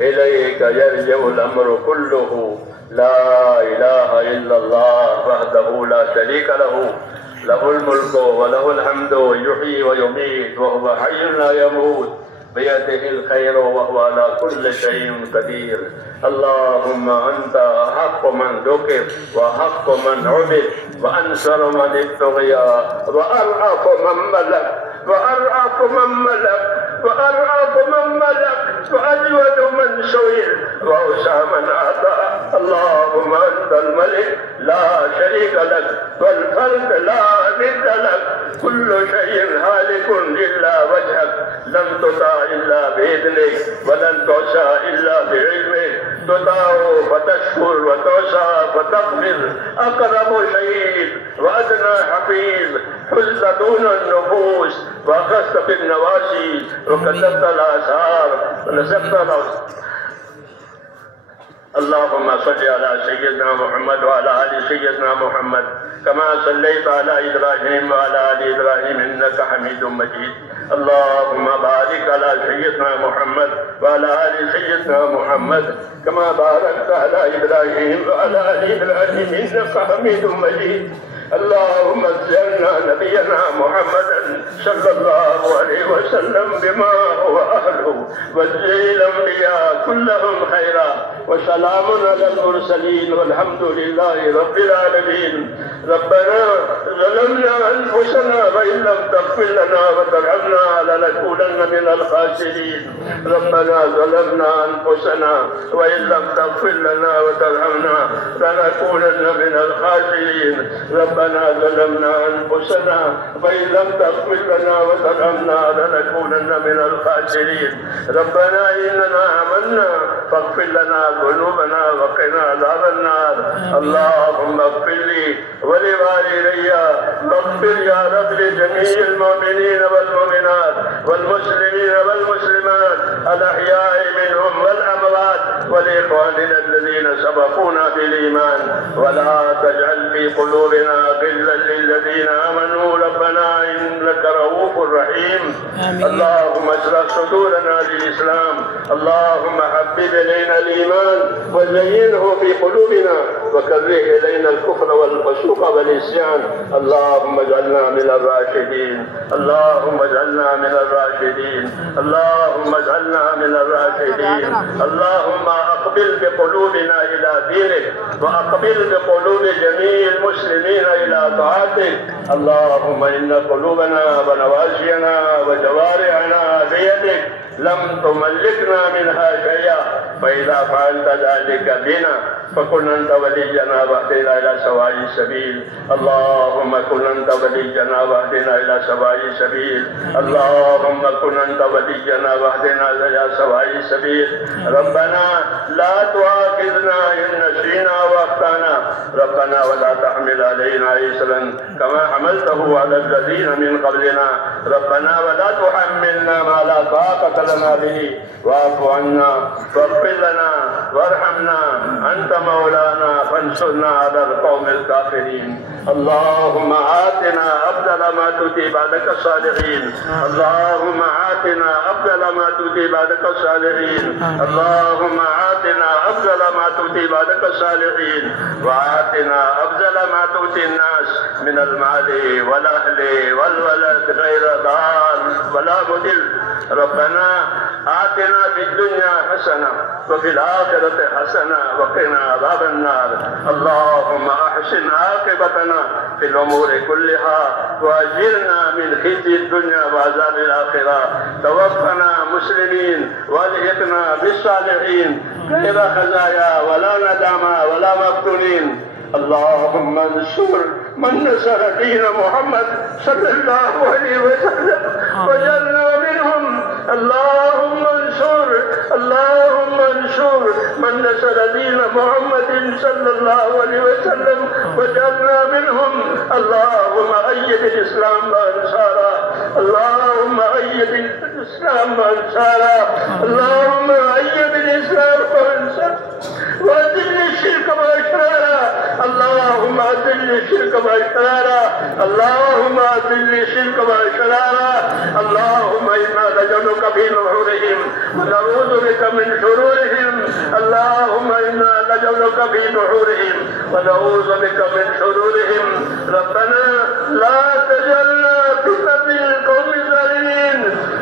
إليك يرجع الأمر كله، لا إله إلا الله وحده لا شريك له، له الملك وله الحمد، يحيي ويميت وهو حي لا يموت، بيده الخير وهو على كل شيء قدير. اللهم أنت حق من ذكر وحق من عبد وأنصر من ابتغي وأرأف من ملك وأرأف من ملك وأرأف من ملك وأجود من سئل وأوسع من أعطى. اللهم أنت الملك لا شريك لك والفرد لا ند لك، كل شيء هالك إلا وجهك، لن تطاع إلا بإذنك ولن تعصى إلا بعلمك، تطاع فتشكر وتعصى فتغفر، أقرب شهيد وأدنى حفيظ، حلت دون النفوس وأخذت بالنواسي وكتبت الآثار ونسبت الأوصار. اللهم صل على سيدنا محمد وعلى آل سيدنا محمد كما صليت على إبراهيم وعلى آل إبراهيم إنك حميد مجيد. اللهم بارك على سيدنا محمد وعلى آل سيدنا محمد كما باركت على إبراهيم وعلى آل إبراهيم إنك حميد مجيد. اللهم اجعلنا نبينا محمدا صلى الله عليه وسلم بما هو أهله، واجعل الأنبياء كلهم خيرا، وسلام على المرسلين والحمد لله رب العالمين. ربنا ظلمنا أنفسنا وإن لم تغفر لنا وترحمنا لنكونن من الخاسرين. ربنا ظلمنا أنفسنا وإن لم تغفر لنا وترحمنا لنكونن من الخاسرين. ربنا ظلمنا أنفسنا وإن لم تغفر لنا وترحمنا لنكونن من الخاسرين. ربنا إننا آمنا فاغفر لنا ذنوبنا وقنا عذاب النار. اللهم اغفر لي ولوالدي، واغفر يا رب لجميع المؤمنين والمؤمنات والمسلمين والمسلمات الأحياء منهم والأموات، ولإخواننا الذين سبقونا بالإيمان، ولا تجعل في قلوبنا غلا للذين آمنوا ربنا إنك رؤوف رحيم. اللهم اشرح صدورنا للإسلام. اللهم حبب إلينا الإيمان وزينه في قلوبنا وكره إلينا الكفر والفسوق والعصيان. اللهم اجعلنا من الراشدين. اللهم اجعلنا من الراشدين. اللهم اجعلنا من الراشدين. اللهم أقبل بقلوبنا إلى دينك، وأقبل بقلوب جميع المسلمين إلى طاعتك. اللهم إن قلوبنا ونواسينا وجوارحنا بيدك، لم تملكنا منها شيئا، فإذا فعلت ذلك بنا فكن أنت ولينا واهدنا إلى سواء السبيل. اللهم كن أنت ولينا واهدنا إلى سواء السبيل. اللهم كن أنت ولينا واهدنا إلى سواء السبيل. ربنا لا تؤاخذنا إن نسينا وأخطأنا، ربنا ولا تحمل علينا إصرا كما حملته على الذين من قبلنا، ربنا ولا تحملنا ما لا طاقة لنا به، واعف عنا واغفر لنا وارحمنا، أنت مولانا فانصرنا على القوم الكافرين. اللهم آتنا أفضل ما تؤتي بعدك الصالحين. اللهم آتنا أفضل ما تؤتي بعدك الصالحين. اللهم آتنا أفضل ما تؤتي بعدك الصالحين، وآتنا أفضل ما تؤتي الناس من المال والأهل والولد غير ضال ولا مضل. ربنا آتنا في الدنيا حسنة وفي الآخرة حسنة وقنا عذاب النار. اللهم أحسن عاقبتنا في الأمور كلها وأجرنا من خزي الدنيا وعذاب الآخرة. توفنا مسلمين والحقنا بالصالحين غير خزايا ولا ندامى ولا مفتونين. اللهم انصر من نصر دين محمد صلى الله عليه وسلم وجعلنا منهم. اللهم انصر من نصر دين محمد صلى الله عليه وسلم وجعلنا منهم. اللهم أيد الإسلام وأنصاره. اللهم أيد الإسلام وأنصاره. اللهم أيد الإسلام وأنصاره وأذل الشرك وأشراره. اللهم أذل الشرك والشرارة، اللهم أذل الشرك والشرارة. اللهم إنا نجعلك في نحورهم ونعوذ بك من شرورهم. اللهم إنا نجعلك في نحورهم ونعوذ بك من شرورهم. ربنا لا تجعلنا فتنة للقوم الظالمين.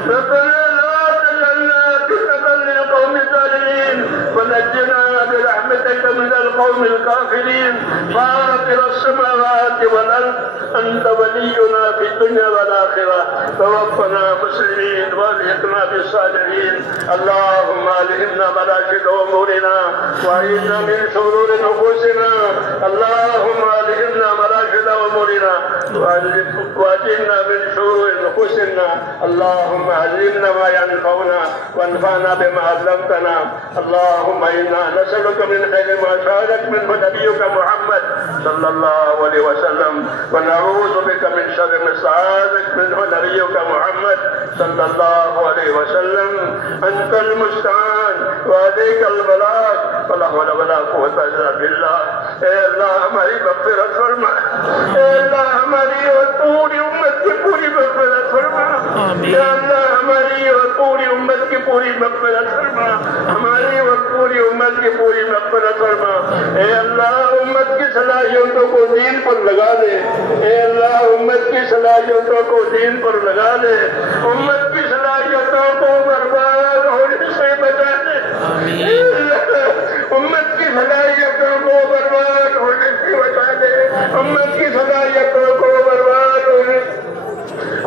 ربنا لا تجعلنا فتنة للقوم الظالمين ونجنا برحمتك من القوم الكافرين. فاطر السماوات والأرض أنت ولينا في الدنيا والآخرة، توفنا مسلمين والحقنا بالصالحين. اللهم ألهمنا مراشد أمورنا وأعذنا من شرور نفوسنا. اللهم ألهمنا مراشد أمورنا وأعذنا من شرور نفوسنا. اللهم علمنا ما ينفعنا وانفعنا بما علمتنا. اللهم إنا نسألك من خير ما سألك منه نبيك محمد صلى الله عليه وسلم، ونعوذ بك من شر ما استعاذك منه نبيك محمد صلى الله عليه وسلم. أنت المستعان وعليك البلاغ ولا حول ولا قوة إلا بالله. اے اللہ ہماری مغفرت فرما. اے اللہ ہماری اور پوری امت کی پوری مغفرت فرما. اے اللہ ہماری اور پوری امت کی پوری مغفرت فرما. ہماری اور پوری امت کی پوری مغفرت فرما. اے اللہ امت کی صلاحیتوں کو دین پر لگا دے. اے اللہ امت کی صلاحیتوں کو دین پر لگا دے. امت کی صلاحیتوں کو برباد ہونے سے بچا دے. امت کی صلاحیتوں کو برباد ہونے سے بچا دے. امت کی صلاحیتوں کو برباد ہونے،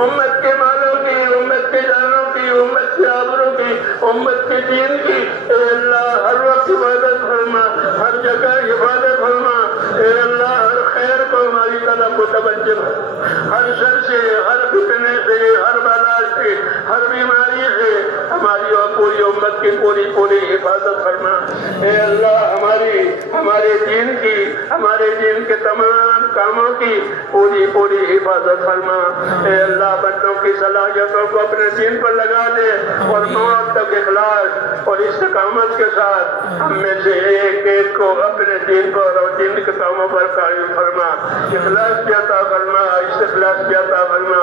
امت کے مالوں کی، امت کے جانوں کی، امت کے آبروں کی، امت کے دین کی. اے اللہ ہر وقت حفاظت فرما، ہر جگہ حفاظت فرما. اے اللہ ہر خیر کو ہماری طرف متوجہ، ہر شر سے، ہر فتنے سے، ہر بلا سے، ہر بیماری سے ہماری اور پوری امت کی پوری حفاظت فرما. اے اللہ ہمارے دین کی، ہمارے دین کے تمام کاموں کی پوری حفاظت فرما. اے اللہ بندوں کی صلاحیتوں کو اپنے دین پر لگا دے اور موت تک اخلاص اور استقامت کے ساتھ ہم میں سے ایک ایک کو اپنے دین پر اور دین کے کاموں پر قائم فرما. اخلاص کی عطا فرما، استخلاص کی عطا فرما،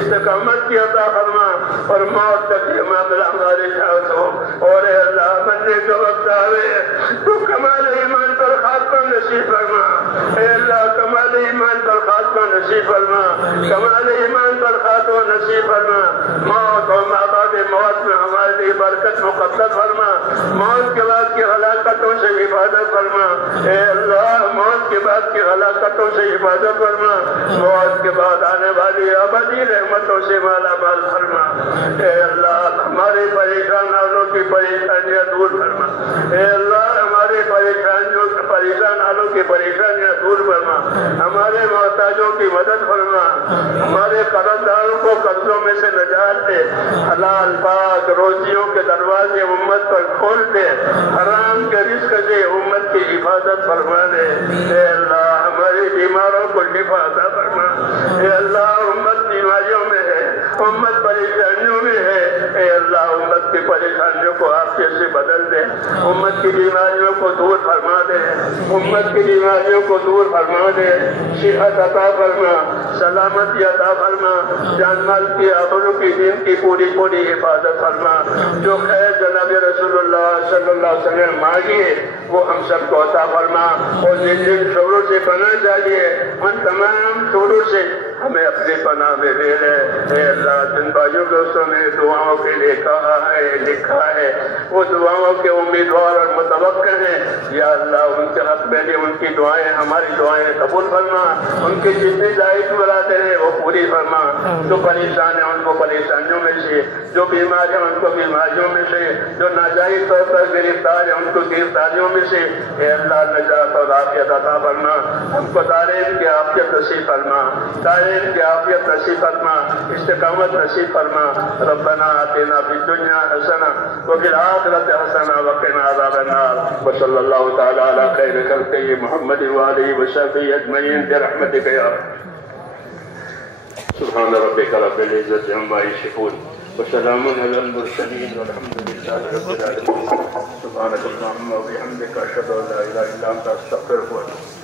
استقامت کی عطا فرما اور موت تک یہ معاملہ ہمارے ساتھ ہو. اور اے اللہ مرنے کا وقت آوے تو کمال ایمان پر خاتمہ نصیب فرما. اے اللہ کمال ایمان پر خاتمہ نصیب فرما. کمال ایمان پر خاتمہ نصیب فرما. موت اور بعد موت میں ہمارے لیے برکت مقدر فرما. موت کے بعد کی ہلاکتوں سے حفاظت فرما. اے اللہ موت کے بعد کی ہلاکتوں سے حفاظت فرما. موت کے بعد آنے والی ابدی رحمتوں سے مالا مال فرما. اے اللہ ہمارے پریشان حالوں کی پریشانیاں دور فرما. اے اللہ ہمارے پریشان حالوں کی پریشانیاں دور فرما. ہمارے محتاجوں کی مدد فرما. ہمارے قرض داروں کو قرضوں میں سے نجات دے. حلال پاک روزیوں کے دروازے امت پر کھول دے. حرام کے رزق سے امت کی حفاظت فرما دے. اے اللہ ہمارے بیماروں کو شفا عطا فرما. اے اللہ امت بیماریوں میں ہے، امت پریشانیوں میں ہے. اے اللہ امت کی پریشانیوں کو عافیت سے بدل دے. امت کی بیماریوں کو دور فرما دے. امت کی بیماریوں کو دور فرما دے. صحت عطا فرما، سلامتی عطا فرما. جان مال کی، آبرو کی، دین کی پوری حفاظت فرما. جو خیر جناب رسول اللہ صلی اللہ علیہ وسلم مانگیے وہ ہم سب کو عطا فرما. اور جن شعوروں سے پناہ چاہیے ان تمام شعوروں سے ہمیں اپنی پناہ میں لے لے. اے اللہ جن بھائیوں دوستوں نے دعاؤں کے لیے کہا ہے، لکھا ہے، وہ دعاؤں کے امیدوار اور متوقع ہیں. یا اللہ ان کے حق میں ان کی دعائیں، ہماری دعائیں قبول فرما. ان کی جتنی جائز مرادیں ہیں وہ پوری فرما. جو پریشان ہیں ان کو پریشانیوں میں سے، جو بیمار ہیں ان کو بیماریوں میں سے، جو ناجائز طور پر گرفتار ہیں ان کو گرفتاریوں میں سے اے اللہ نجات اور عافیت عطا فرما. ہم کو دارین کی عافیت نصیب فرما، دارین کی عافیت نصیب فرما، استقامت نصیب فرما. ربنا آتنا فی الدنیا حسنہ وفی الآخرۃ حسنہ وقنا عذاب النار. وصلی اللہ تعالی علی خیر خلقہ محمد وآلہ وصحبہ اجمعین برحمتک یا سبحان ربک رب العزۃ عما یصفون وسلام علی المرسلین والحمد للہ رب العالمین. سبحانک اللہم وبحمدک اشہد ان لا الہ الا انت استغفرک.